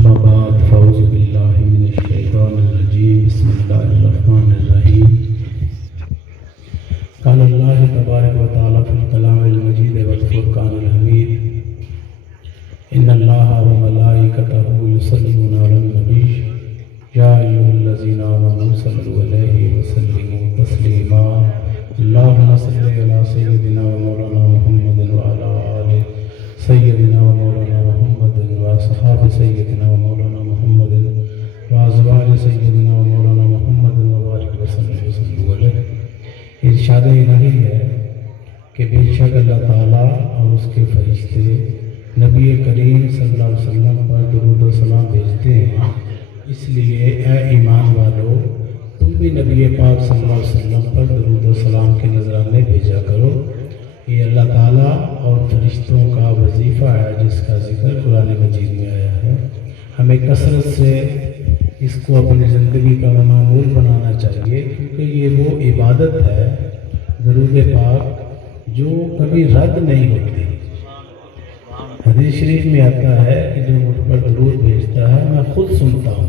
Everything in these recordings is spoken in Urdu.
أما بعد فأعوذ بالله من الشيطان الرجيم بسم الله الرحمن الرحيم قال الله تبارك وتعالى في الكلام المجيد والفرقان الحميد إن الله وملائكته يصلون على النبي يا أيها الذين آمنوا صلوا عليه وسلموا تسليما اللهم صل على سيدنا ومولانا محمد وعلى آل سيدنا ومولانا محمد وأصحاب سيدنا ومولانا محمد وأزواج سيدنا ومولانا محمد وبارك وسلم وصلوا عليه۔ ارشاد الہی ہے کہ بے شک اللہ تعالیٰ اور اس کے فرشتے نبی کریم صلی اللہ علیہ وسلم پر درود و سلام بھیجتے ہیں، اس لیے اے ایمان والو تم بھی نبی پاک صلی اللہ علیہ وسلم پر درود و سلام کے نذرانے بھیجا کرو۔ یہ اللہ تعالیٰ اور فرشتوں کا وظیفہ ہے جس کا ذکر قرآن مجید میں آیا ہے۔ ہمیں کثرت سے اس کو اپنی زندگی کا معمول بنانا چاہیے، کیونکہ یہ وہ عبادت ہے درود پاک جو کبھی رد نہیں ہوتی۔ حدیث شریف میں آتا ہے کہ جو مجھ پر درود بھیجتا ہے میں خود سنتا ہوں۔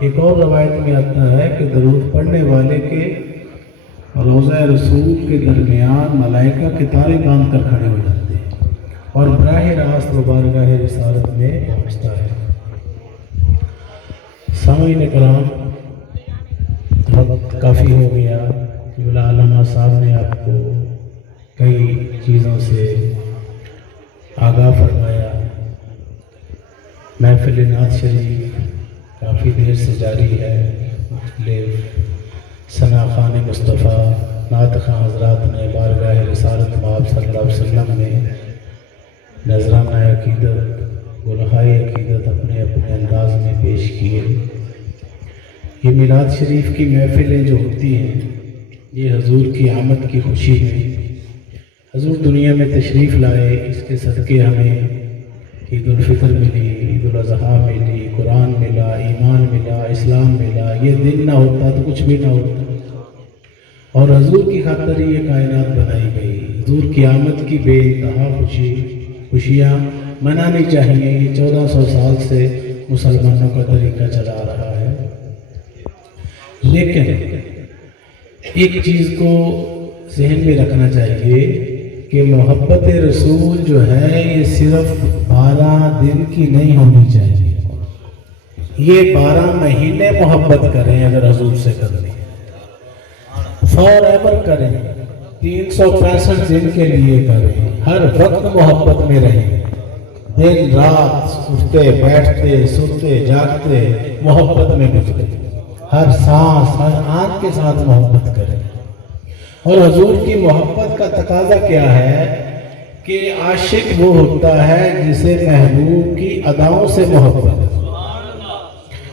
ایک اور روایت میں آتا ہے کہ درود پڑھنے والے کے روضہ رسول کے درمیان ملائکہ کتاریں باندھ کر کھڑے ہو جاتے ہیں اور براہ راست وہ بارگاہ رسالت میں پہنچتا ہے۔ سامعین کرام، وقت کافی ہو گیا کہ علامہ صاحب نے آپ کو کئی چیزوں سے آگاہ فرمایا۔ محفل نعت شریف کافی دیر سے جاری ہے۔ مختلف ثنا خوان مصطفیٰ نعت خواں حضرات نے بارگاہ رسالت مآب صلی اللہ علیہ وسلم میں نذرانہ عقیدت گلہائے عقیدت اپنے اپنے انداز میں پیش کیے۔ یہ میلاد شریف کی محفلیں جو ہوتی ہیں یہ حضور کی آمد کی خوشی ہے۔ حضور دنیا میں تشریف لائے، اس کے صدقے ہمیں عید الفطر ملی، عید الاضحیٰ ملی، قرآن ملا، ایمان ملا، اسلام ملا۔ یہ دن نہ ہوتا تو کچھ بھی نہ ہوتا، اور حضور کی خاطر یہ کائنات بنائی گئی۔ حضور کی آمد کی بے انتہا خوشیاں منانی چاہیے۔ یہ 1400 سال سے مسلمانوں کا طریقہ چلا رہا ہے۔ لیکن ایک چیز کو ذہن میں رکھنا چاہیے کہ محبت رسول جو ہے یہ صرف 12 دن کی نہیں ہونی چاہیے، یہ 12 مہینے محبت کریں۔ اگر حضور سے کریں فور ایور کریں، 365 دن کے لیے کریں، ہر وقت محبت میں رہیں، دن رات اٹھتے بیٹھتے سوتے جاگتے محبت میں گزرے، ہر سانس ہر آنکھ کے ساتھ محبت کریں۔ اور حضور کی محبت کا تقاضا کیا ہے کہ عاشق وہ ہوتا ہے جسے محبوب کی اداؤں سے محبت۔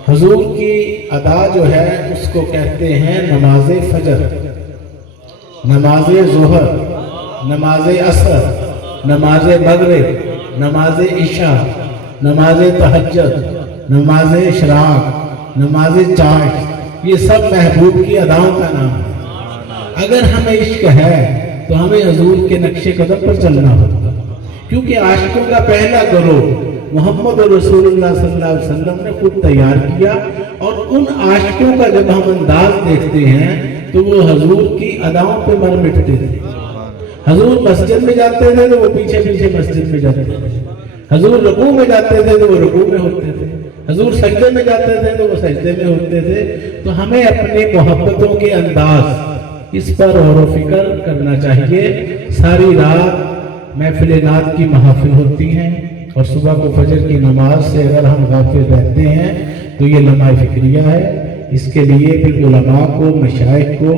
حضور کی ادا جو ہے اس کو کہتے ہیں نماز فجر، نماز ظہر، نماز عصر، نماز مغرب، نماز عشاء، نماز تہجد، نماز اشراق، نماز چاشت، یہ سب محبوب کی اداؤں کا نام ہے۔ اگر ہمیں عشق ہے تو ہمیں حضور کے نقش قدم پر چلنا ہوگا، کیونکہ عاشقوں کا پہلا گروہ محمد رسول اللہ صلی اللہ علیہ وسلم نے خود تیار کیا، اور ان عاشقوں کا جب ہم انداز دیکھتے ہیں تو وہ حضور کی اداؤں پہ مر مٹتے تھے۔ حضور مسجد میں جاتے تھے تو وہ پیچھے پیچھے مسجد میں جاتے تھے، حضور رکوع میں جاتے تھے تو وہ رکوع میں ہوتے تھے، حضور سجدے میں جاتے تھے تو وہ سجدے میں ہوتے تھے۔ تو ہمیں اپنی محبتوں کے انداز اس پر غور و فکر کرنا چاہیے۔ ساری رات محفل نعت کی محافل ہوتی ہیں، اور صبح کو فجر کی نماز سے اگر ہم غافل رہتے ہیں تو یہ لمحہ فکریہ ہے۔ اس کے لیے پھر علماء کو مشائخ کو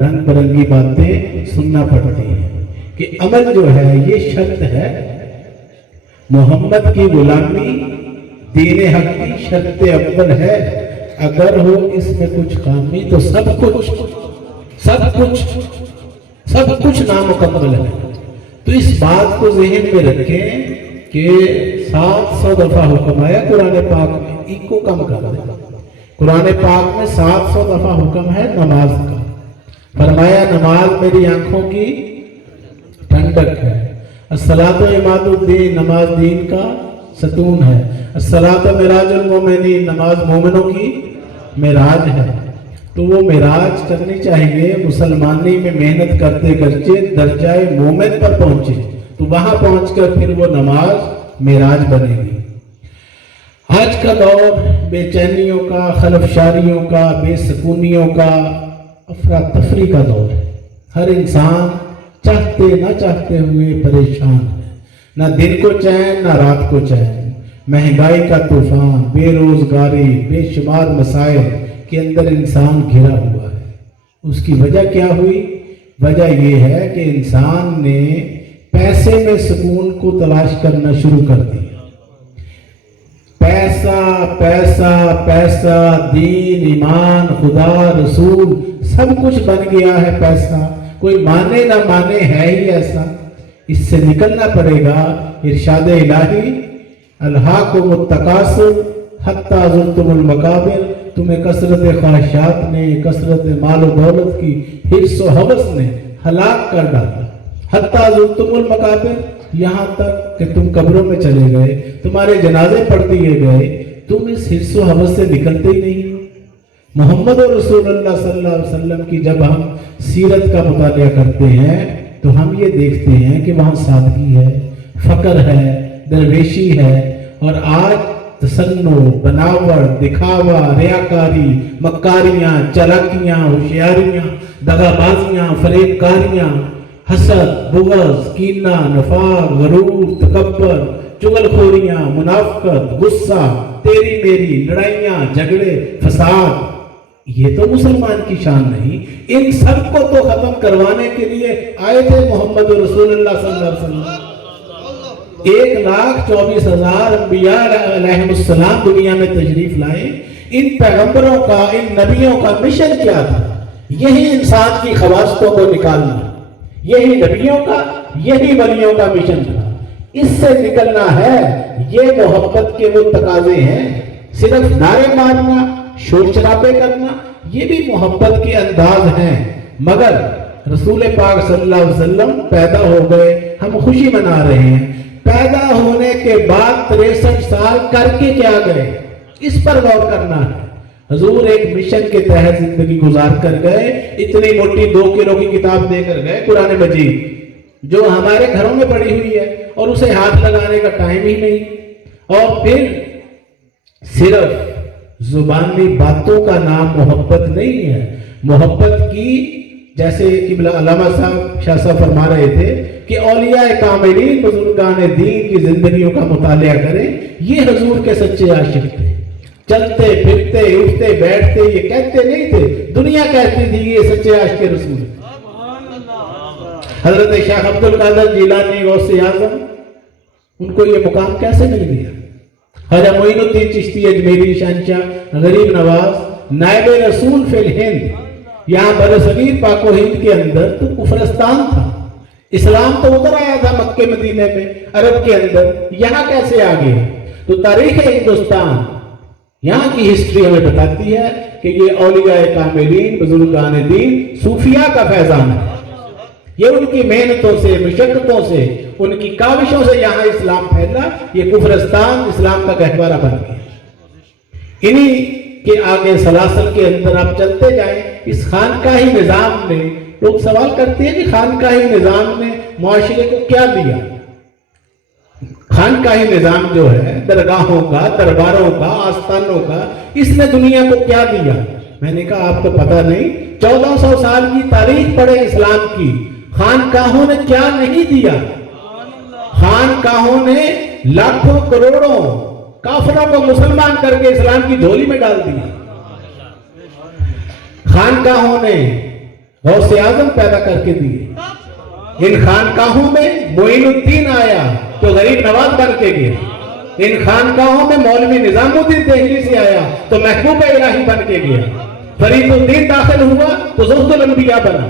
رنگ برنگی باتیں سننا پڑتی ہیں کہ عمل جو ہے یہ شرط ہے۔ محمد کی غلامی دین حق کی شرط اول ہے، اگر ہو اس میں کچھ خامی تو سب کچھ نامکمل ہے۔ تو اس بات کو ذہن میں رکھیں کہ 700 دفعہ حکم آیا قرآن پاک میں، ایک کو کم کر دیں۔ قرآن پاک میں 700 دفعہ حکم ہے نماز کا۔ فرمایا نماز میری آنکھوں کی ٹھنڈک ہے، الصلاۃ عماد الدین، نماز دین کا ستون ہے. الصلاۃ معراج المومنین، نماز مومنوں کی معراج ہے. تو وہ معراج کرنی چاہیے، مسلمانی میں محنت کرتے کرتے درجہ مومن پر پہنچے تو وہاں پہنچ کر پھر وہ نماز معراج بنے گی. آج کا دور بے چینیوں کا، خلفشاریوں کا، بے سکونیوں کا، افراتفری کا دور ہے. ہر انسان چاہتے نہ چاہتے ہوئے پریشان ہے، نہ دن کو چین نہ رات کو چین. مہنگائی کا طوفان، بے روزگاری، بے شمار مسائل کے اندر انسان گھرا ہوا ہے. اس کی وجہ کیا ہوئی؟ وجہ یہ ہے کہ انسان نے پیسے میں سکون کو تلاش کرنا شروع کر دیا. پیسہ پیسہ پیسہ، دین، ایمان، خدا، رسول سب کچھ بن گیا ہے پیسہ. کوئی مانے نہ مانے ہے ہی ایسا. اس سے نکلنا پڑے گا. ارشاد الہی، الہاکم التکاثر حتی زرتم المقابر، تمہیں کثرت خواہشات نے، کثرت مال و دولت کی حرص و ہوس نے ہلاک کر ڈالا. حتی زرتم المقابر، یہاں تک کہ تم قبروں میں چلے گئے، تمہارے جنازے پڑھ دیے گئے، تم اس حرص و ہوس سے نکلتے ہی نہیں. محمد رسول اللہ صلی اللہ علیہ وسلم کی جب ہم سیرت کا مطالعہ کرتے ہیں تو ہم یہ دیکھتے ہیں کہ وہاں سادگی ہے، فقر ہے، درویشی ہے. اور آج تصنع، بناوٹ، دکھاوا، ریاکاری، مکاریاں، چلاکیاں، ہوشیاریاں، دغا بازیاں، فریب کاریاں، حسد، بغض، کینہ، نفاق، غرور، تکبر، چغل خوریاں، منافقت، غصہ، تیری میری، لڑائیاں، جھگڑے، فساد، یہ تو مسلمان کی شان نہیں. ان سب کو تو ختم کروانے کے لیے آئے تھے محمد رسول اللہ صلی اللہ علیہ وسلم. 1,24,000 انبیاء علیہ السلام دنیا میں تشریف لائے. ان پیغمبروں کا، ان نبیوں کا مشن کیا تھا؟ یہی انسان کی خواصوں کو نکالنا. یہی نبیوں کا، یہی ولیوں کا مشن تھا. اس سے نکلنا ہے. یہ محبت کے وہ تقاضے ہیں. صرف نعرے مارنا، شور شرابے کرنا، یہ بھی محبت کے انداز ہیں. مگر رسول پاک صلی اللہ علیہ وسلم پیدا ہو گئے، ہم خوشی منا رہے ہیں. پیدا ہونے کے بعد 63 سال کر کے کیا گئے، اس پر غور کرنا ہے. حضور ایک مشن کے تحت زندگی گزار کر گئے. اتنی موٹی 2 کلو کی کتاب دے کر گئے، قرآن مجید، جو ہمارے گھروں میں پڑی ہوئی ہے اور اسے ہاتھ لگانے کا ٹائم ہی نہیں. اور پھر صرف زبانی باتوں کا نام محبت نہیں ہے. محبت کی، جیسے قبلہ علامہ صاحب شاہ صاحب فرما رہے تھے کہ اولیاء کاملین، بزرگان دین کی زندگیوں کا مطالعہ کریں. یہ حضور کے سچے عاشق تھے. چلتے پھرتے اٹھتے بیٹھتے یہ کہتے نہیں تھے، دنیا کہتی تھی یہ سچے عاشق رسول. حضرت شیخ عبد القادر جیلانی غوث اعظم، ان کو یہ مقام کیسے مل گیا؟ خواجہ معین الدین چشتی اجمیری شہنشاہ غریب نواز، نائب رسول فی الہند، یہاں برصغیر پاک و ہند کے اندر تو کفرستان تھا. اسلام تو ادھر آیا تھا مکے مدینے میں، عرب کے اندر، یہاں کیسے آ گیا؟ تو تاریخ ہندوستان، یہاں کی ہسٹری ہمیں بتاتی ہے کہ یہ اولیاء کاملین، بزرگان دین، صوفیاء کا فیضان ہے. یہ ان کی محنتوں سے، مشقتوں سے، ان کی کاوشوں سے یہاں اسلام پھیلا. یہ کفرستان اسلام کا گہوارہ بن گیا. انہی کے آگے سلاسل کے اندر آپ چلتے جائیں. اس خانقاہی نظام نے، لوگ سوال کرتے ہیں کہ خانقاہی نظام نے معاشرے کو کیا دیا؟ خانقاہی نظام جو ہے، درگاہوں کا، درباروں کا، آستانوں کا، اس نے دنیا کو کیا دیا؟ میں نے کہا آپ کو پتہ نہیں. 1400 سال کی تاریخ پڑھے اسلام کی. خانقاہوں نے کیا نہیں دیا؟ خانقاہوں نے لاکھوں کروڑوں کافروں کو مسلمان کر کے اسلام کی جھولی میں ڈال دیا. خانقاہوں نے غوث اعظم پیدا کر کے دیے. ان خانقاہوں میں معین الدین آیا تو غریب نواز بن کے گیا. ان خانقاہوں میں مولوی نظام الدین دہلی سے آیا تو محبوب الہی بن کے گیا. فرید الدین داخل ہوا تو زہد الانبیاء بنا.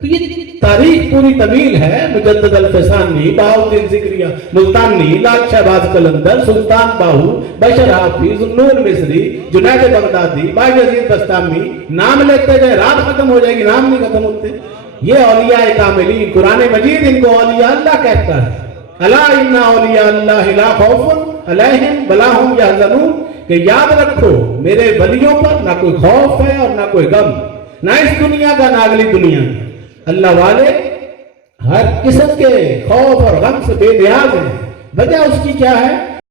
تو یہ تاریخ پوری طویل ہے. مجدد الفسانی، بہاؤالدین ذکریہ ملتانی، لال شہباز قلندر، سلطان باہو، بشر حافظ، نور مصری، جنید بغدادی، بایزید بستامی، نام لیتے گئے رات ختم ہو جائے گی، نام نہیں ختم ہوتے. یہ اولیاء کاملین، قرآن مجید ان کو اولیاء اللہ کہتا ہے. الا ان اولیاء اللہ لا خوف علیہم ولا هم یحزنون، کہ یاد رکھو میرے ولیوں پر نہ کوئی خوف ہے اور نہ کوئی غم، نہ اس دنیا کا نہ اگلی دنیا کا۔ اللہ والے ہر قسم کے خوف اور غم سے بے نیاز ہیں۔ وجہ اس کی کیا ہے؟